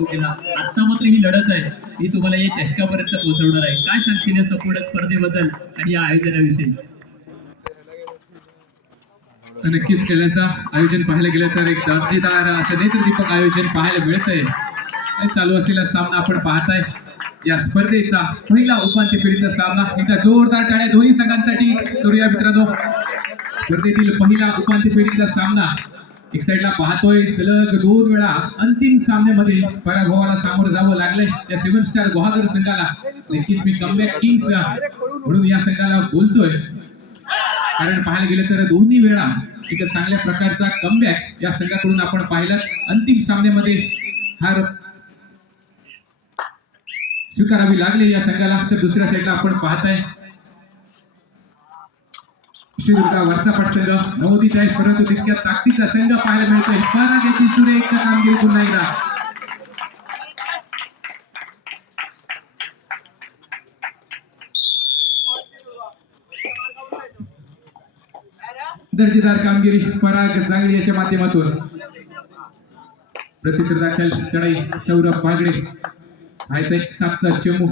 ओकेला आता मात्र ही लढत आहे ही तुम्हाला या चषकापर्यंत पोहोचवणार आहे. काय सांगशील या संपूर्ण स्पर्धेबद्दल आणि या आयोजनाविषयी? नक्कीच केल्याचं आयोजन पाहायला गेलं तर एक दर्जेदार असं नेत्रदीपक आयोजन पाहायला मिळत आहे. चालू असलेला सामना आपण पाहताय. या स्पर्धेचा पहिला उपांत्य फेरीचा सामना. एकदा जोरदार टाळ्या दोन्ही संघांसाठी करूया मित्रांनो. स्पर्धेतील पहिला उपांत्य फेरीचा सामना एक साईडला पाहतोय सलग 2 वेळा अंतिम सामन्यामध्ये पराभवाला सामोरं जावं लागलंय या 7 स्टार गुहागर संघाला. नक्कीच मी कमबॅक किंग्स म्हणून या संघाला बोलतोय, कारण पाहायला गेलं तर दोन्ही वेळा एक चांगल्या प्रकारचा कमबॅक या संघाकडून आपण पाहिलं. अंतिम सामन्यामध्ये हार स्वीकारावी लागली या संघाला. तर दुसऱ्या साईडला आपण पाहताय श्रीदुर्गा वरचापट संघ नवोदित आहे, परंतु तितक्या ताकदीचा संघ पाहायला मिळतोय. परागची सुरेख कामगिरी पुन्हा एकदा. दर्जेदार कामगिरी पराग जागडी याच्या माध्यमातून. प्रत्युत्तर दाखल चढाई सौरभ बागडे व्हायचा एक 7चा चमू.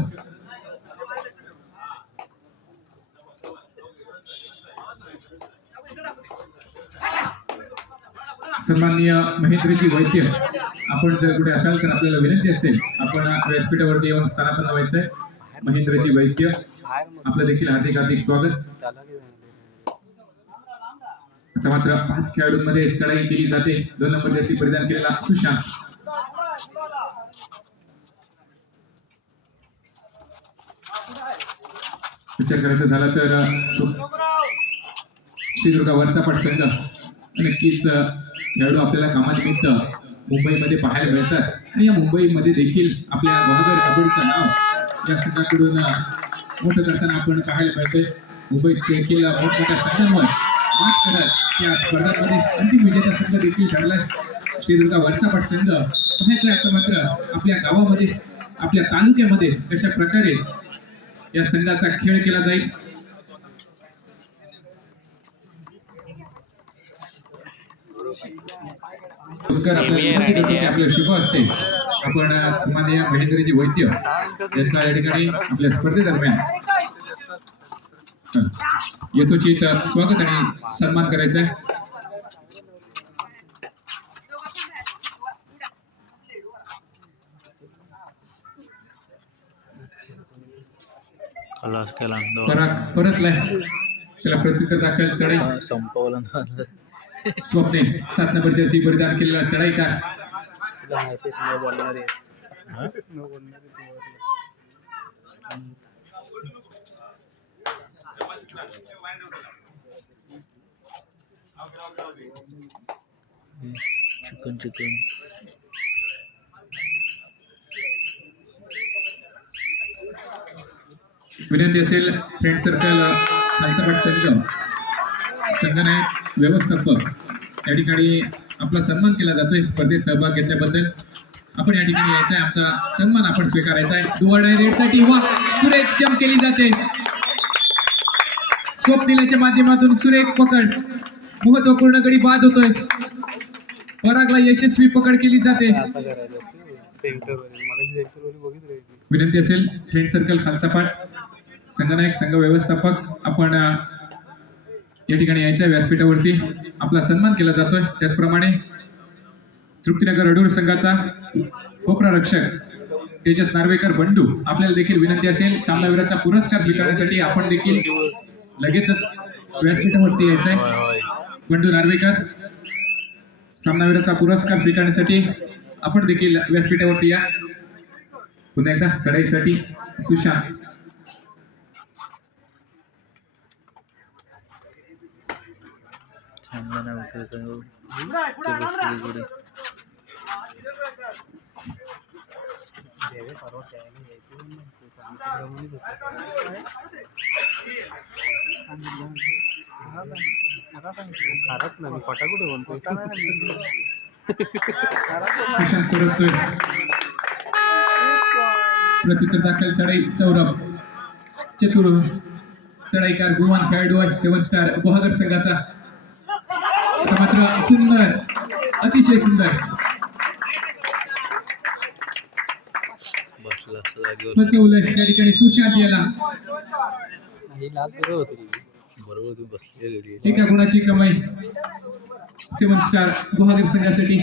सन्माननीय महेंद्रजी वैद्य, आपण जर कुठे असाल तर आपल्याला विनंती असेल आपण व्यासपीठावरती येऊन स्थानापन्न व्हायचंय. महेंद्रजी वैद्य आपलं देखील हार्दिक हार्दिक स्वागत. आता मात्र 5 खेळाडूंमध्ये चढाई केली जाते. 2 नंबर जर्सी परिधान केलेला सुशांत. विचार करायचा झाला तर श्रीदुर्गा वरचापट संघ नक्कीच खेळाडू आपल्याला कामानिमित्त मुंबईमध्ये पाहायला मिळतात आणि या मुंबईमध्ये देखील आपल्या गुहागर कबड्डीचं नाव या संघाकडून मोठं करताना आपण पाहायला मिळतोय. मुंबईत खेळ मोठमोठ्या संघांवर मात करत या स्पर्धांमध्ये अंतिम विजेता संघ देखील ठरलाय श्रीदुर्गा वरचापट संघ. पाहायचं आता मात्र आपल्या गावामध्ये आपल्या तालुक्यामध्ये कशा प्रकारे या संघाचा खेळ केला जाईल. आपल्या शुभ असते. आपण सन्माननीय महेंद्रजी वैद्य यांचा या ठिकाणी आपल्या स्पर्धेदरम्यान यथोचित स्वागत आणि सन्मान करायचा आहे. परतलाय त्याला प्रत्युत्तर दाखल चढाई संपवलं. स्वप्ने 7 नंबर जर्सी परिधान केलेला चढाईकार. चिकन विनंती असेल फ्रेंड सर्कल खालचापाट संघनायक व्यवस्थापक या ठिकाणी आपला सन्मान केला जातोय. स्पर्धेत सहभाग घेतल्याबद्दल आपण या ठिकाणी यायचा आहे, आमचा सन्मान आपण स्वीकारायचा आहे. डुआ रेडसाठी वा सुरेख जंप केली जाते. स्वप्निलाच्या माध्यमातून सुरेख पकड, महत्वपूर्ण गडी बाद होतोय. परागला यशस्वी पकड केली जाते. विनंती असेल फ्रेंड सर्कल खालचापाट संघनायक संघ व्यवस्थापक आपण या ठिकाणी यायच्या व्यासपीठावरती आपला सन्मान केला जातोय. त्याचप्रमाणे तृप्तीनगर अडूर संघाचा कोपरा रक्षक तेजस नार्वेकर बंडू आपल्याला देखील विनंती असेल सामनावीराचा पुरस्कार स्वीकारण्यासाठी आपण देखील लगेचच व्यासपीठावरती यायचंय. बंडू नार्वेकर सामनावीराचा पुरस्कार स्वीकारण्यासाठी आपण देखील व्यासपीठावरती या. पुन्हा एकदा चढाईसाठी सुशांत. प्रत्युत्तर दाखल चढाई सौरभ चतुर चढाईकार गुमान खेळाडू आहे 7 स्टार गुहागर संघाचा. मात्र सुंदर, अतिशय सुंदर बसला असं जागेवर फसवलंय त्या ठिकाणी सुशांत याला. हे लाग बरोबर तू बसले घरी एका गुणाची कमाई 7 स्टार गुहागर संघासाठी.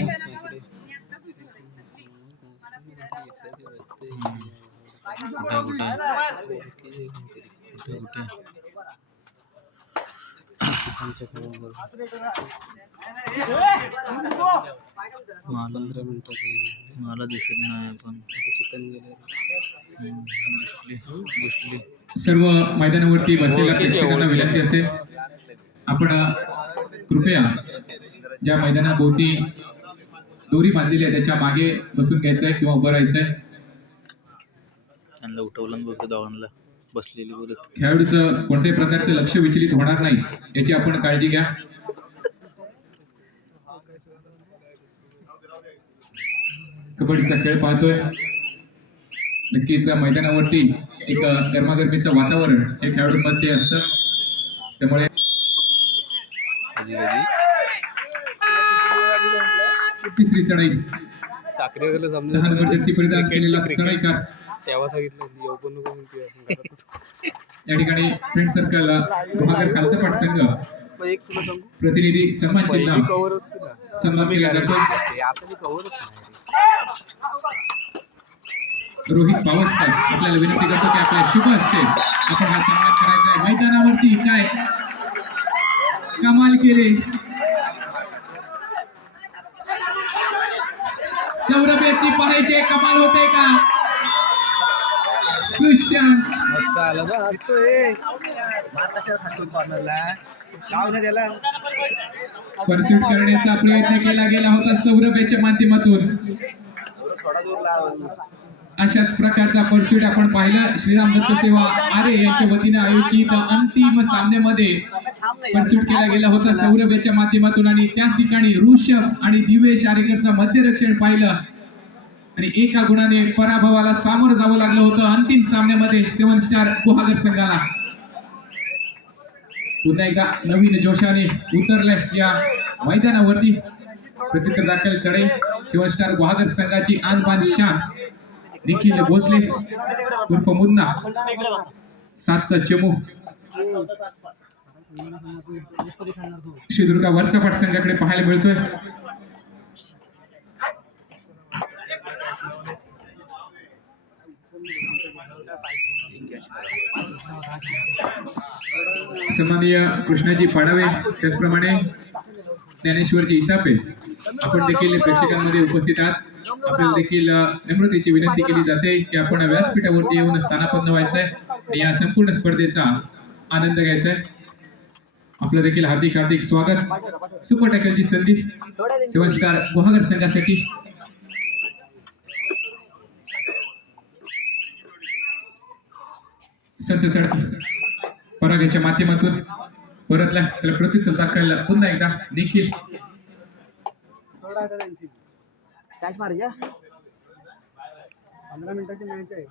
मला दिसत नाही पण चिकन दिसली सर्व मैदानावरती बसलेल्या प्रेक्षकांना विनंती असेल, आपण कृपया ज्या मैदानाभोवती दोरी बांधलेली आहे त्याच्या मागे बसून घ्यायचंय किंवा उभं राहायचंय. त्यांना उठवलं बघ दोघांना बसलेली बोलत. खेळाडूचं कोणत्याही प्रकारचं लक्ष विचलित होणार नाही याची आपण काळजी घ्या. कबड्डीचा खेळ पाहतोय. नक्कीच मैदानावरती एक गरमागरमीचं वातावरण हे खेळाडूंमध्ये असतं, त्यामुळे तिसरी चढाई लहान जर्सी परिधान केलेला चढाईकार तेव्हा सांगितलं येऊ पण नको या ठिकाणी फ्रेंड सर्कल गुहागर खालचपाट संघ एक तुला सांगू प्रतिनिधी सन्मान चिन्ह कव्हरच सन्मान केला जातो. आता कव्हरच रोहित पावसकर आपल्याला विनंती करतो की आपल्या शुभ असते आपण हा सन्मान करायचा आहे. मैदानावरती काय कमाल केले सौरभ याची पाहायचे कमाल होते का. सुशांत मस्त आला बा खातो कॉर्नरला लाव ना त्याला परस्यूट करण्याचा प्रयत्न केला गेला होता सौरभ याच्या माध्यमातून. थोडा दूर लाव. अशाच प्रकारचा परस्यूट आपण पाहिलं श्रीराम दत्त सेवा आरे यांच्या वतीने आयोजित अंतिम सामन्यामध्ये परस्यूट केला गेला होता सौरभ याच्या माध्यमातून आणि त्याच ठिकाणी ऋषभ आणि दिवेश आरेकरचा मध्यरक्षण पाहिलं आणि एका गुणाने पराभवाला सामोरं जावं लागलं होतं अंतिम सामन्यामध्ये 7 स्टार गुहागर संघाला. पुन्हा एकदा नवीन जोशाने उतरलंय या मैदानावरती. प्रत्युत्तर दाखल चढाई 7 स्टार गुहागर संघाची आणबान शान निखिल भोसले उर्फ मुन्ना 7चा चमू श्रीदुर्गा वरचापाट संघाकडे पाहायला मिळतोय. सन्माननीय कृष्णाजी पाडावे त्याचप्रमाणे ज्ञानेश्वरजी इतापे आपण देखील प्रेक्षकांमध्ये उपस्थित आहात. आपल्याला देखील नम्रतेची विनंती केली जाते की आपण व्यासपीठावरती येऊन स्थानापन्न व्हायचंय आणि या संपूर्ण स्पर्धेचा आनंद घ्यायचा आहे. आपलं देखील हार्दिक हार्दिक स्वागत. सुपर टॅकलची संधी 7 स्टार गुहागर संघासाठी. संत चढती परागाच्या माध्यमातून परतला त्याला प्रत्युत्तर दाखल पुन्हा एकदा निखिल. कॅच मार या 15 मिनिटाची मॅच आहे.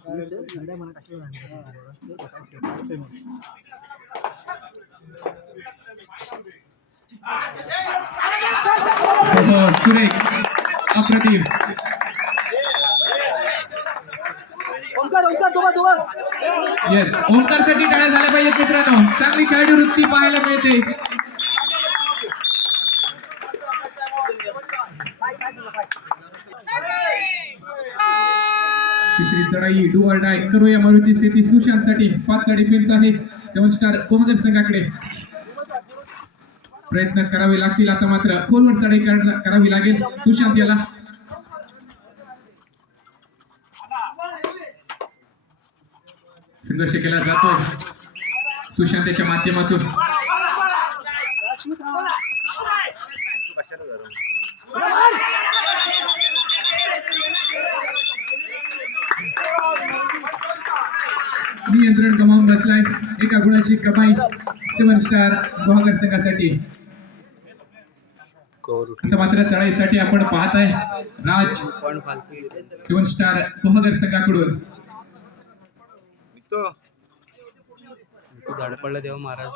सुरेख अप्रतिम. येस ओंकार साठी टाळ्या झाल्या पाहिजेत मित्रांनो. चांगली खेळाडू वृत्ती पाहायला मिळते. तिसरी चढाई डू ऑर डाय करूया मरूची स्थिती सुशांत साठी 5चा डिफेन्स आहे 7 स्टार गुहागर संघाकडे. प्रयत्न करावे लागतील आता मात्र खोलवर चढाई करावी लागेल सुशांत याला. संघर्ष केला जातोय सुशांतच्या माध्यमातून. नियंत्रण गमावून बसलाय. एका गुणाची कमाई 7 स्टार गुहागर संघासाठी. आता मात्र चढाईसाठी आपण पाहताय राज 7 स्टार गुहागर संघाकडून. झाड पडलं तेव्हा महाराज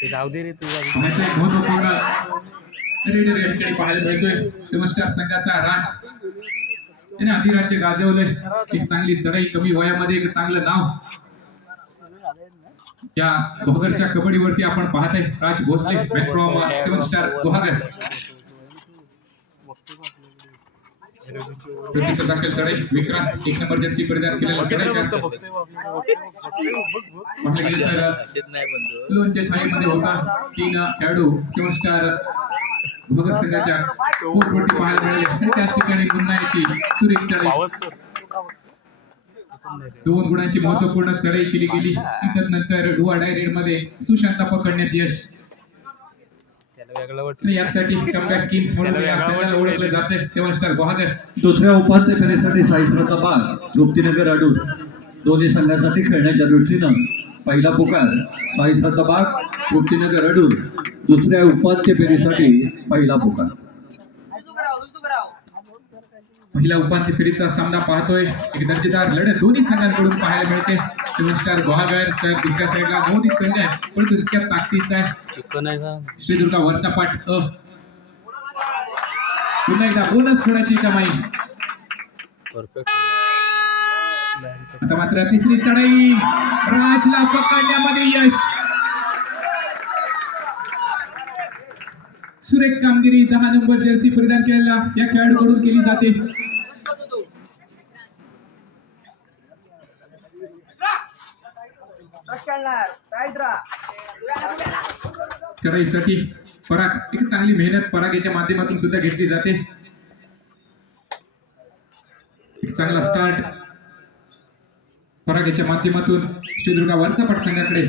ते जाऊ दे रे तुझा. महत्वपूर्ण रेडर या ठिकाणी पाहायला मिळतोय सेव्हन संघाचा राज याने अधिराज्य गाजवलंय. एक चांगली चढाई कमी वयामध्ये एक चांगलं नाव त्या गुहागरच्या कबड्डीवरती आपण पाहताय. राज भोसले फ्रॉम सेव्हन गुहागर. प्रतिस्पर्धाखील चढाई विक्रांत 1 नंबर जर्सी परिधान केलेला चढाई करतो. पाहिलं गेलं तर लोणच्या शाळेमध्ये होता 3 खेळाडू सेव्हन गुहागर संघाच्या कोर्टवरती पाहायला मिळाले. आणि त्याच ठिकाणी गुन्ह्याची सुरेख चढाई 2 गुणांची महत्वपूर्ण चढाई केली गेली. त्यानंतर डुआ डायरेड मध्ये सुशांतला पकडण्यात यश. यासाठी कमबॅक किंग्स म्हणून या संघाला ओळखले जाते सेव्हन गुहागर. दुसऱ्या उपांत्य फेरीसाठी साईश्रद्धा बाग तृप्तीनगर अडूर दोन्ही संघासाठी खेळण्याच्या दृष्टीनं पहिला पुकार साईश्रद्धा बाग तृप्तीनगर अडूर. दुसऱ्या उपांत्य फेरीसाठी पहिला पुकार. पहिल्या उपांत्य फेरीचा सामना पाहतोय. एक दर्जेदार लढत दोन्ही संघांकडून पाहायला मिळते. सेव्हन गुहागर तर दुसऱ्या साईडला नवोदित संघ आहे परंतु तितक्या ताकदीचा आहे श्रीदुर्गा वरचा पाठ पुन्हा एकदा बोनस होण्याची कमाई. आता मात्र तिसरी चढाई राजला पकडण्यामध्ये यश. सुरेख कामगिरी 10 नंबर जर्सी परिधान केलेल्या या खेळाडूकडून केली जाते. चढाईसाठी पराग एक चांगली मेहनत परागेच्या माध्यमातून सुद्धा घेतली जाते. एक चांगला स्टार्ट परागेच्या माध्यमातून श्रीदुर्गा वरचा पाठ संघाकडे.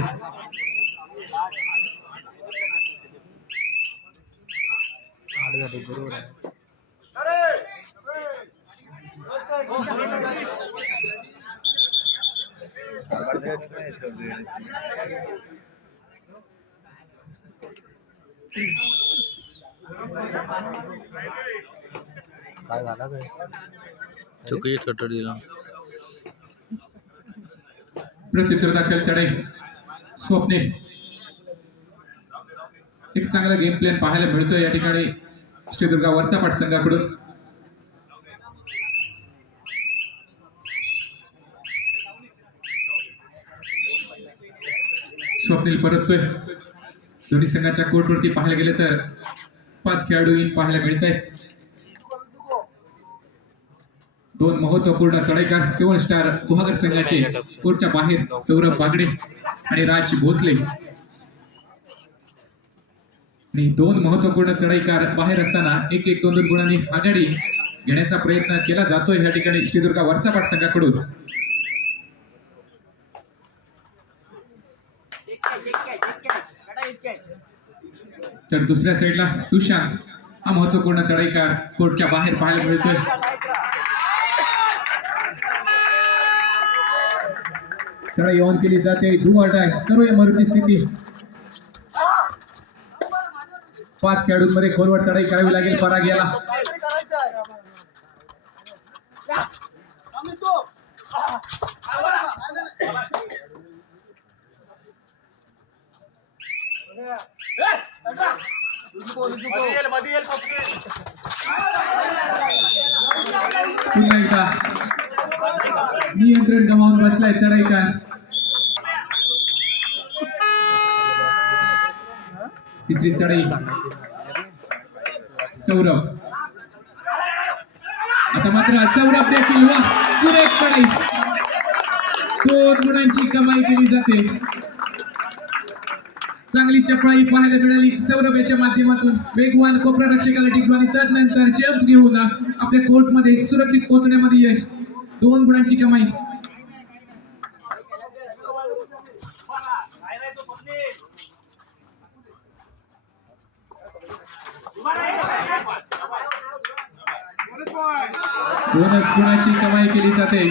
काय झाला काय चुकीची थटड दिला. प्रत्युत्तर दाखल चढाई स्वप्ने एक चांगला गेम प्लॅन पाहायला मिळतोय या ठिकाणी श्रीदुर्गा वरचा पाठ संघाकडून. स्वप्नील परततोय. दोन्ही संघाच्या कोर्टवरती पाहायला गेले तर 5 खेळाडू इन पाहायला मिळत आहेत. 2 महत्वपूर्ण चढाईकार सेव्हन गुहागर संघाचे कोर्टच्या बाहेर सौरभ बागडे आणि राज भोसले. आणि 2 महत्वपूर्ण चढाईकार बाहेर असताना 1-1, 2-2 गुणांनी आघाडी घेण्याचा प्रयत्न केला जातोय या ठिकाणी श्रीदुर्गा वरचा पाठ संघाकडून. तर दुसऱ्या साईडला सुशांत हा महत्वपूर्ण चढाईकार कोर्टच्या बाहेर पाहायला मिळतोय. चढाई ऑन केली जाते. डू ऑर डाय करूया मरुती स्थिती. 5 खेळाडूंमध्ये खोलवर चढाई करावी लागेल पराग याला. पुन्हा एकदा नियंत्रण गमावून बसलाय चढाईकार. तिसरी चढाई सौरभ. आता मात्र सौरभ देखील सुरेख चढाई 2 गुणांची कमाई केली जाते. चांगली चपळाई पाहायला मिळाली सौरभ याच्या माध्यमातून. वेगवान कोपरा रक्षकाला टिकवानी त्यानंतर जंप घेऊन आपल्या कोर्टमध्ये सुरक्षित पोहोचण्यामध्ये यश. 2 गुणांची कमाई. बोनस गुणाची कमाई केली जाते.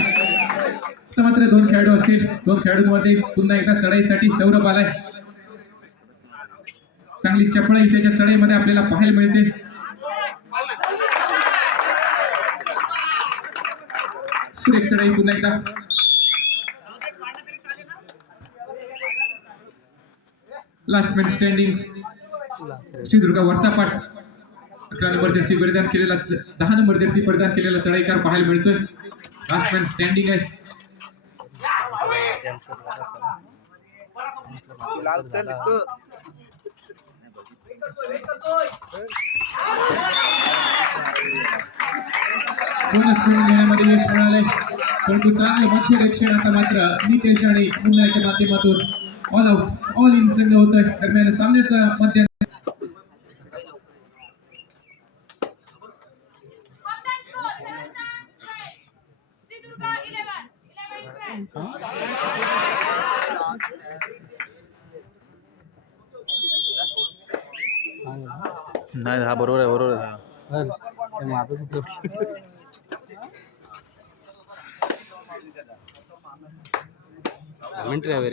तर मात्र 2 खेळाडू असतील. 2 खेळाडूंमध्ये पुन्हा एकदा चढाईसाठी सौरभ आलाय. चांगली चपळाई त्याच्या चढाईमध्ये आपल्याला पाहायला मिळते. सुरेख चढाई पुन्हा एकदा. लास्ट मॅन स्टँडिंग श्रीदुर्गा वरचा पाठ 11 नंबर जर्सी परिधान केलेला 10 नंबर जर्सी परिधान केलेला चढाईकार पाहायला मिळतोय. लास्ट मॅन स्टँडिंग आहे. लाल चल इथं. बोनस करून घेण्यामध्ये यश मिळाले, परंतु चांगले मध्यरक्षण आता मात्र नितेश आणि मुन्नाच्या माध्यमातून ऑल आउट ऑल इन संघ होतोय. दरम्यान सामन्याचा मध्य नाही हा बरोबर आहे बरोबर आहे.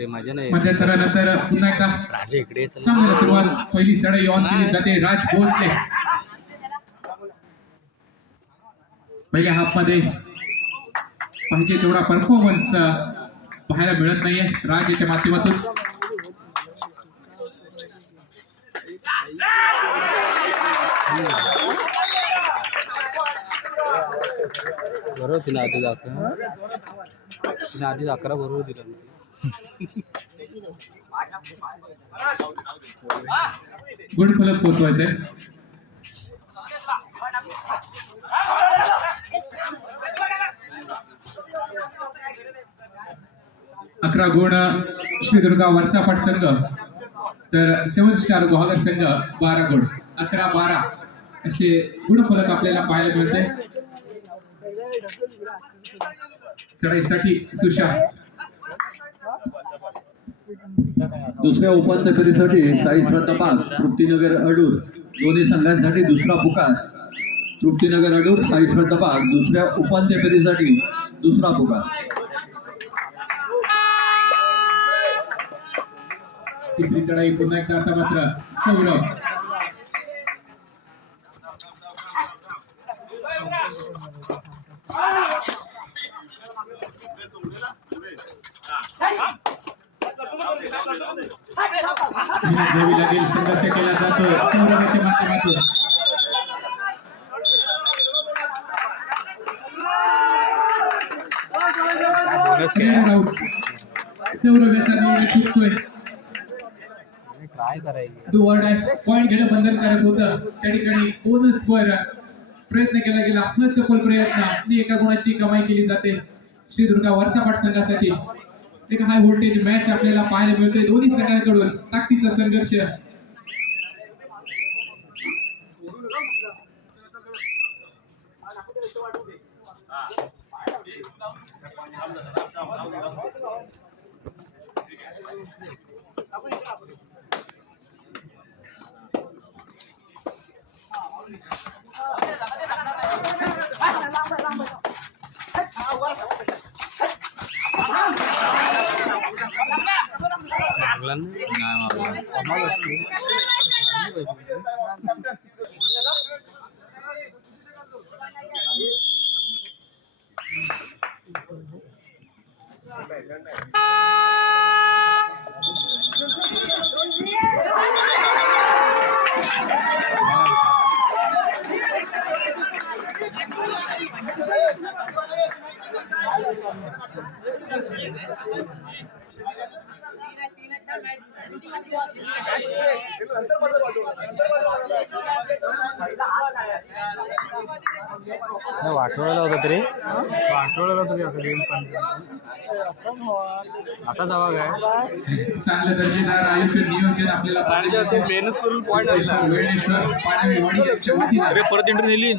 मजा नाही मध्यंतरानंतर पुन्हा एकदा राजा इकडे सामन्याला सुरुवात. पहिली चढाई ऑन केली जाते. राज भोसले पहिल्या हाफ मध्ये पाहिजे तेवढा परफॉर्मन्स पाहायला मिळत नाहीये राज याच्या माध्यमातून. बरोबर तिला आधी 11 बरोबर दिला. गुणफलक पोहोचवायचंय. अकरा गुण श्रीदुर्गा वरचापाट संघ, तर 7 स्टार गुहागर संघ 12 गुण. 11-12 असे गुणफलक आपल्याला पाहायला मिळते. चढाईसाठी सुशा. दुसऱ्या उपांत्य फेरीसाठी साई श्रद्धाबाग तृप्तीनगर अडूर दोन्ही संघांसाठी दुसरा पुकार. तृप्तीनगर अडूर साई श्रद्धाबाग दुसऱ्या उपांत्य फेरीसाठी दुसरा पुकार. तिसरी चढाई पुन्हा एकदा आता मात्र सौरभ. घ्यावी लागेल. संघर्ष केला जातो सौरभाच्या माध्यमातून. सौरभ याचा निर्णय चुकतोय. काय करायचं पॉईंट घेणं बंधनकारक होतं. त्या ठिकाणी बोनस वर प्रयत्न केला गेला. असफल प्रयत्न आणि एका गुणाची कमाई केली जाते श्रीदुर्गा वरचापाट संघासाठी. एक हाय व्होल्टेज मॅच आपल्याला पाहायला मिळतोय. दोन्ही संघांकडून ताकदीचा संघर्ष. वाटोळ्याला होता तरी आता जावा काय चांगलं दर्जेदार आयोजन नियोजन आपल्याला प्राण्याच्या मेहनत करून पॉईंट आला वेळेश्वर पाडवीवाडी यांच्या वतीनं अरे परत इंटर दिली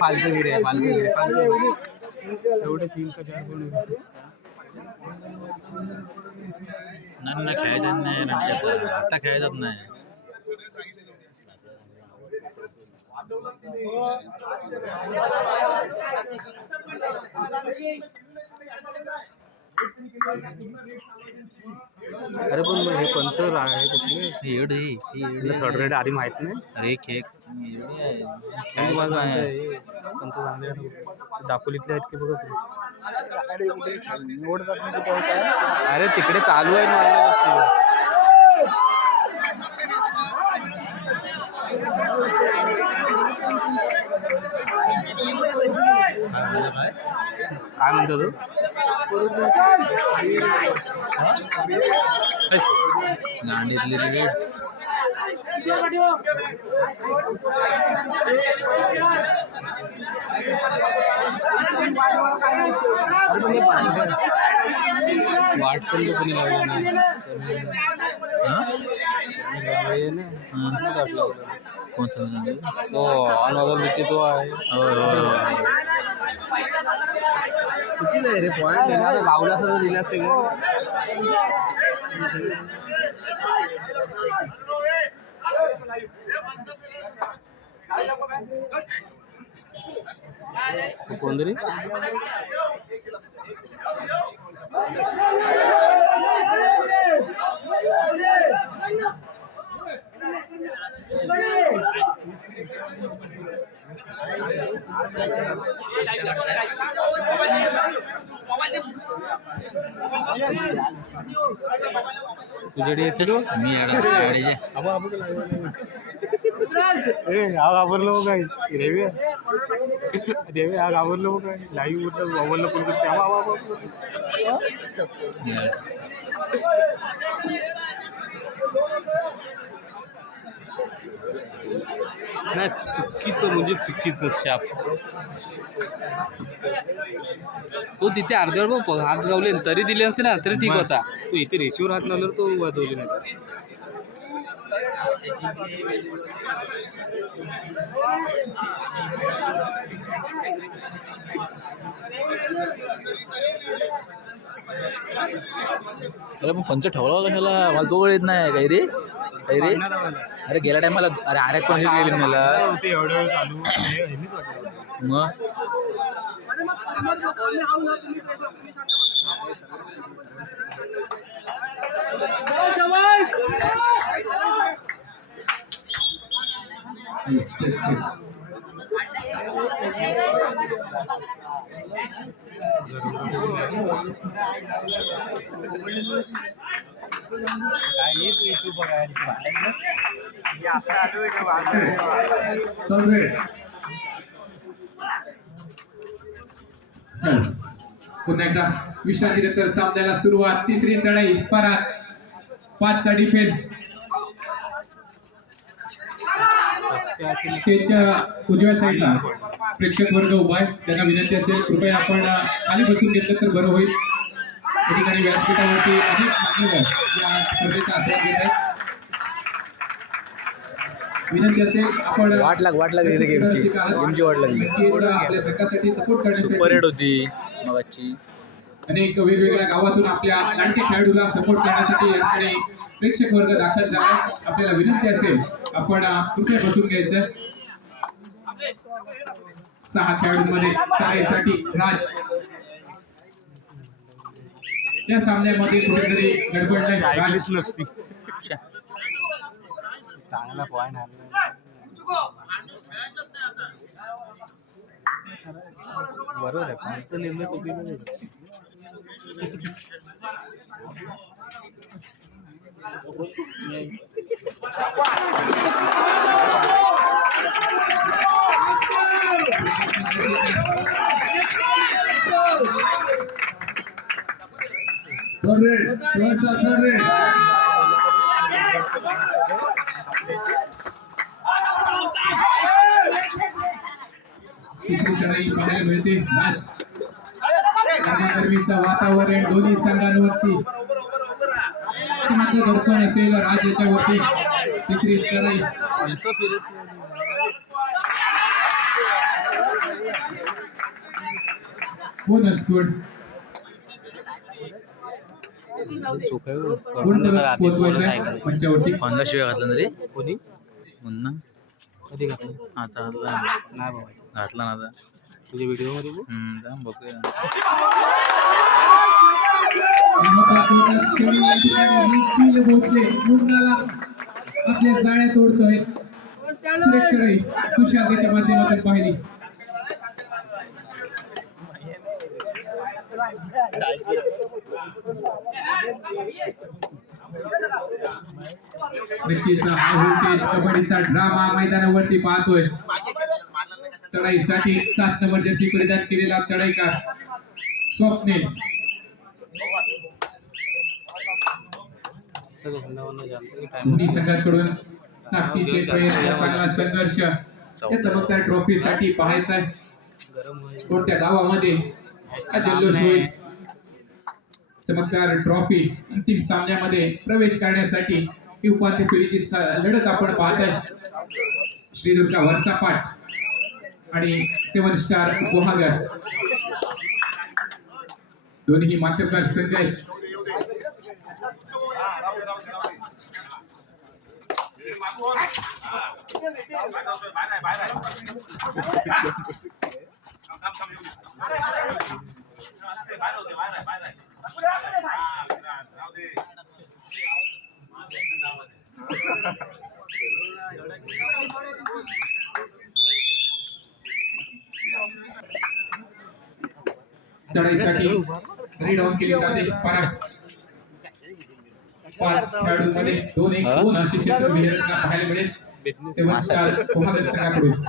फालतू गिरे एवढे 3 का 4 गुण नाही खेळायचं नाही आता खेळायचंच नाही. अरे पण हे पंच आहे कुठले एवढी थर्ड रेट आधी माहित नाही. अरे खेळ पंच चांगले दापोलीतले आहेत की बघा अरे तिकडे चालू आहे म्हणतो तो दांडीतली रे वाट पण कोणी लावलं नाही कोण समजा तो अनवादल व्यक्ती तो आहे किती नाही रे पॉईंट लावला असं दिला असते कोणतरी तुझ्याकडे येतो तो मी गाडीचे हा घाबरलो काय रेवे रेवे हा घाबरलो काय लाईव्ह म्हटलं मोबाईलला फोन करते नाही चुकीचं म्हणजे चुकीचं शाप तो तिथे अर्ध्यावर हात लावले तरी दिले असते ना तरी ठीक होता तो इथे रेषेवर हात लावल्यावर तो वाजवले नाही अरे मग पंच ठेवला कशाला मला तो वेळ येत नाही काही रे काही रे अरे गेल्या टायमाला अरे आर्यात पण गेली मला मग पुन्हा एकदा विश्रांतीनंतर सामन्याला सुरुवात तिसरी चढाई पराग 5चा डिफेन्स स्टेजच्या उजव्या साईडला प्रेक्षक वर्ग उभा आहे त्यांना विनंती असेल कृपया आपण खाली बसून घेतलं तर बरं होईल या ठिकाणी व्यासपीठावरती अनेक मान्यवर या स्पर्धेचा आस्वाद घेत आहेत विनंती असेल आपण वाट लागली गेमची वाट लागली आपल्या संघासाठी सपोर्ट सुपर करण्यासाठी रेड होती मगाची अनेक वेगवेगळ्या गावातून आपल्या लाडके खेळाडूला सपोर्ट करण्यासाठी याकडे प्रेक्षक वर्ग दाखल झाला आपल्याला विनंती असेल आपण कृपया बसून घ्यायचं 6 खेळाडूंमध्ये चढाईसाठी राज या सामन्यामध्ये कुठेतरी गडबड नाही ऐकलीच नसती चांगला पॉईंट बरोबर आहे पण निर्णय चुकीचा नाही तिसरी चढाई पाहायला मिळते गरमीचं वातावरण दोन्ही संघांवरती मात्र दडपण असेल राज याच्यावरती तिसरी चढाई बोनस गुड पोहोचवायचं मंचावरती पंधरा शिवाय घातला ना रे कोणी पुन्हा कधी घातलं आता घातला नाही बाबा घातला ना आता तुझ्या व्हिडिओमध्ये जाम बघूया आपल्या जाळ्या तोडतोय सुशांतच्या माध्यमातून पाहिली नक्कीच हा व्होल्टेज कबड्डीचा ड्रामा मैदानावरती पाहतोय चढाईसाठी 7 नंबर जर्सी परिधान केलेला चढाईकार स्वप्नील दोन्ही संघाकडून ताकदीचे प्रयत्न, चांगला संघर्ष या चमकदार ट्रॉफीसाठी पाहायचा आहे कोणत्या गावामध्ये हा जल्लोष होईल. चमकदार ट्रॉफी अंतिम सामन्यामध्ये प्रवेश करण्यासाठी ही उपांत्य फेरीची लढत आपण पाहताय. श्रीदुर्गा वरचा पाठ आणि 7 स्टार गुहागर दोन्ही मातब्बर संघ आहेत. चढाईसाठी रेड ऑन केली जाते. पराग 5 खेळाडूंमध्ये 2-1-2 अशी क्षेत्रविहीर रचना पाहायला मिळेल 7 स्टार गुहागर संघाकडून.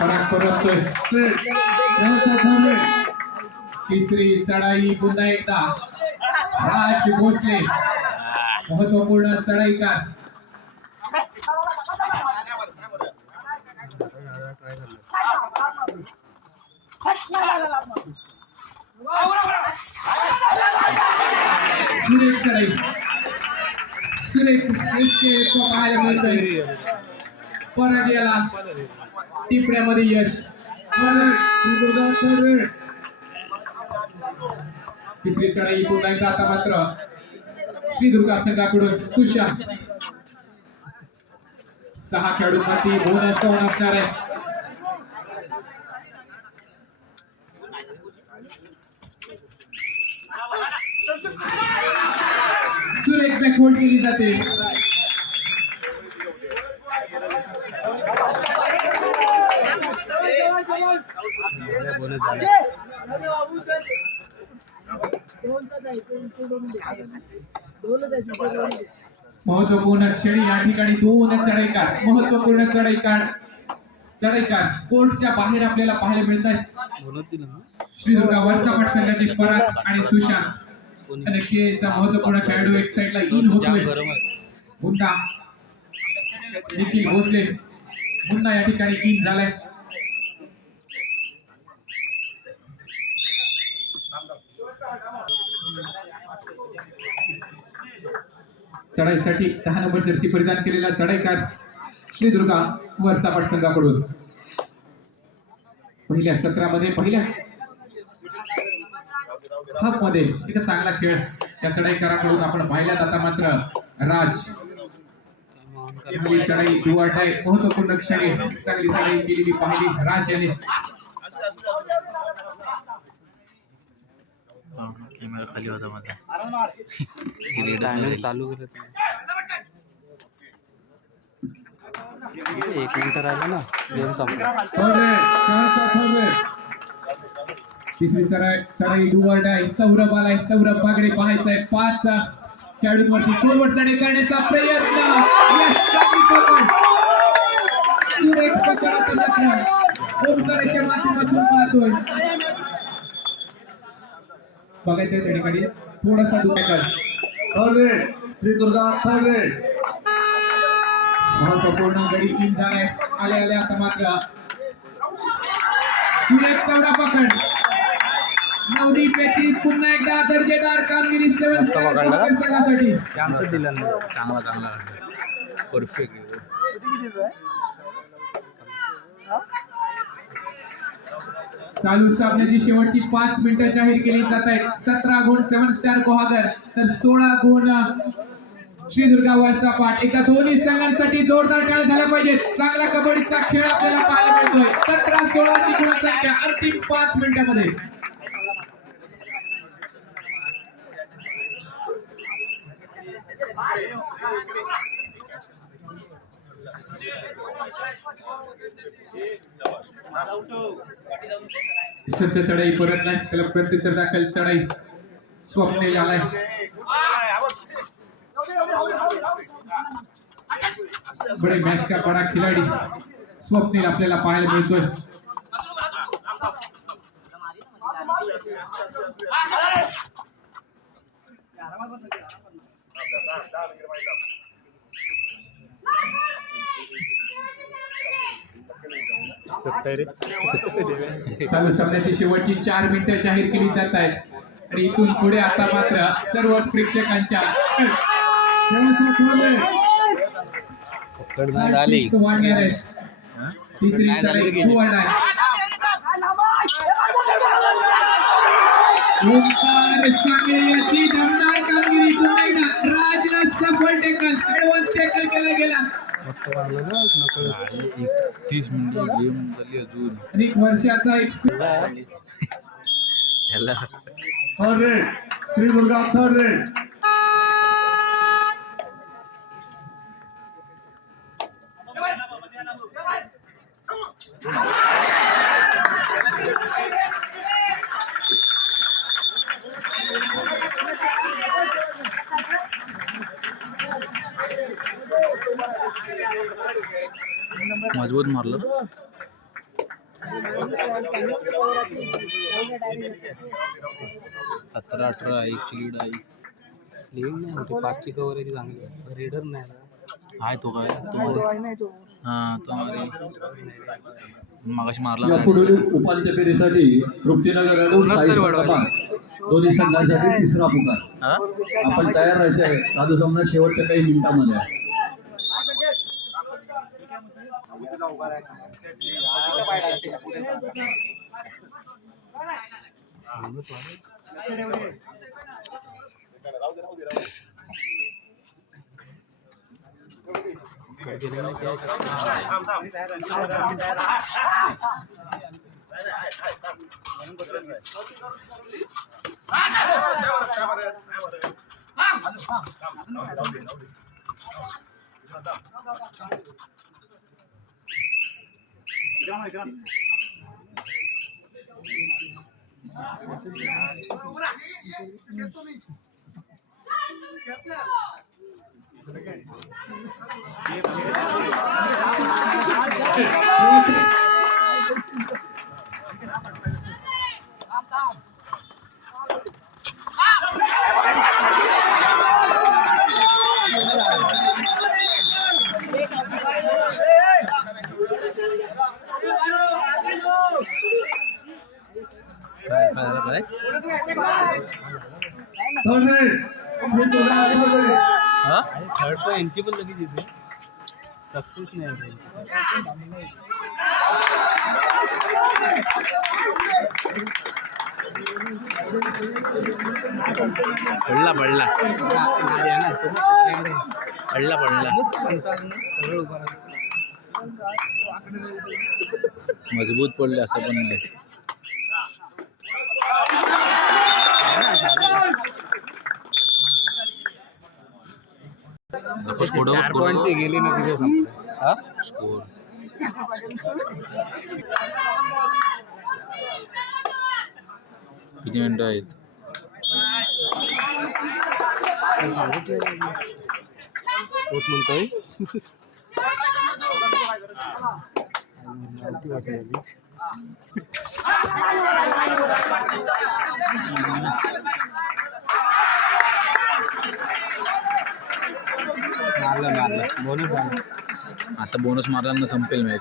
पराग परततोय. तिसरी चढाई पुन्हा एकदा राज भोसले महत्वपूर्ण चढाईकार. सुरेख चढाई सुरेख पाहायला मिळतोय. परत याला टिपण्यामध्ये यश. तिसरी चढाई पुन्हा एकदा आता मात्र श्रीदुर्गा संघाकडून सुशांत. 6 खेळाडूंवरती बोनस राऊंड असणार आहे. सुरेख बॅकहोल्ड केली जाते. महत्वपूर्ण क्षणी या ठिकाणी 2 चढाईकार महत्वपूर्ण चढाईकार कोर्टच्या बाहेर आपल्याला पाहायला मिळत आहेत. श्रीदुर्गा वरचा पाठ संघाचे पराग आणि सुशांत नक्कीचा महत्वपूर्ण खेळाडू एक साइडला इन होतोय. पुन्हा निखिल भोसले पुन्हा या ठिकाणी इन झालाय. चढाईसाठी 10 नंबर जर्सी परिधान केलेला चढाईकार श्रीदुर्गा वरचा पाठ संघाकडून. पहिल्या सत्रामध्ये पहिल्या हाफ मध्ये एक चांगला खेळ त्या चढाईकाराकडून आपण पाहिल्यात. आता मात्र राज चढाई महत्वपूर्ण क्षणी चांगली चढाई केलेली पाहिली राज याने. कॅमेरा खाली होता माझा चालू करत 1 मिनिट राहिला ना गेम संपला. तिसरी चढाई डुवर्डाय सौरभ आलाय. सौरभ बागडे पाहायचाय. 5 खेळाडूंवरती कोलवट चढाई करण्याचा प्रयत्न. सुरेख पकड आता मात्र ओमकाराच्या माध्यमातून पाहतोय. बघायचंय त्या ठिकाणी थोडासा दुखाकर श्रीदुर्गा महत्वपूर्ण गडी इन झालाय. आले आता मात्र सुरेख चौडा पकड. नवदीप याची पुन्हा एकदा दर्जेदार कामगिरी 7 स्टार संघासाठी. आमचं दिलं चांगला परफेक्ट. चालू सामन्याची शेवटची 5 मिनिटं जाहीर केली जात आहेत. 17 गुण 7 स्टार गुहागर तर 16 गुण श्रीदुर्गा वरचा पाठ. एकदा दोन्ही संघांसाठी जोरदार टाळ्या झाल्या पाहिजेत. चांगला कबड्डीचा खेळ आपल्याला पाहायला मिळतोय. 17-16 ची गुणसंख्या अंतिम 5 मिनिटांमध्ये. सध्या चढाई परत नाही, त्याला प्रत्युत्तर दाखल चढाई. स्वप्नील आलाय. बडे मॅच का बडा खिलाडी स्वप्नील आपल्याला पाहायला मिळतोय. चालू सामन्याची शेवटची 4 मिनिटं जाहीर केली जात आहेत आणि इथून पुढे आता मात्र सर्व प्रेक्षकांच्या वाढणार आहेत. तिसरी चढाई वाढणार आहे. ओंकार सांगळे याची दमदार कामगिरी. पुन्हा एकदा राजला सफल टॅकल, ऍडव्हान्स टॅकल केला गेला. मस्त मारलं ना, 31 मिनिटं गेम झाली अजून. आणि 1 वर्षाचा ह्याला third red Shri Durga third red. मजबूत मारलं. 17-18 1ची लीड आहे. लीड नाही होते, 5ची कव्हरेज चांगली आहे. रेडर नाही आहे तो काय हा तो अरे मगाशी मारला या नाही. पुढील उपांत्य फेरीसाठी तृप्तीनगर अडूर साई प्रताप दोन्ही संघांसाठी तिसरा पुकार. हा? आपण तयार राहायचं आहे. चालू सामना शेवटच्या काही मिनिटांमध्ये आहे. थर्ड पण यांची पण लगेच येते. सक्सेस नाही पडला पडला पडला पडला मजबूत पडले असं पण नाही. गेली ना तिथे स्कोर किती मिनिटं आहेत? तोच म्हणतोय. बोनस आता बोनस मारल्यानं संपेल मॅच.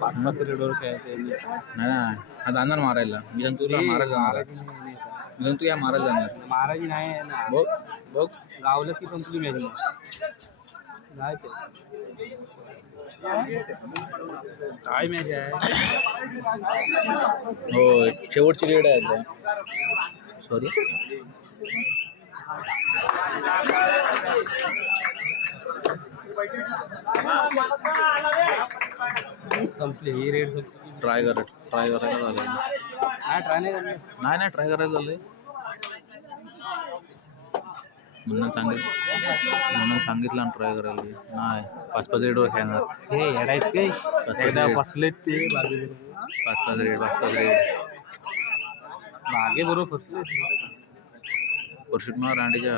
पाटणाचं रेडवर काय ते नाही ना हा जाणार मारायला. मी सांगतो तुला मारा जाणार. मी सांगतो या मारा जाणार. महाराजी नाही आहे ना. बघ बघ गावलं की संपली मॅच जायचं. काय मॅच आहे. हो शेवटची रेड आहे आता. सॉरी संपली ही रेड संपली. ट्राय करायला झालं. नाही ट्राय नाही करणार. नाही ट्राय करायला झालंय. म्हणून सांगितलं ना ट्राय करायला नाही 5-5 रेडवर खेळणार हे येडायच काय एकदा बसलेत ते मागे 5-5 रेड मागे बरोबर फसले परशुट मला रांडीच्या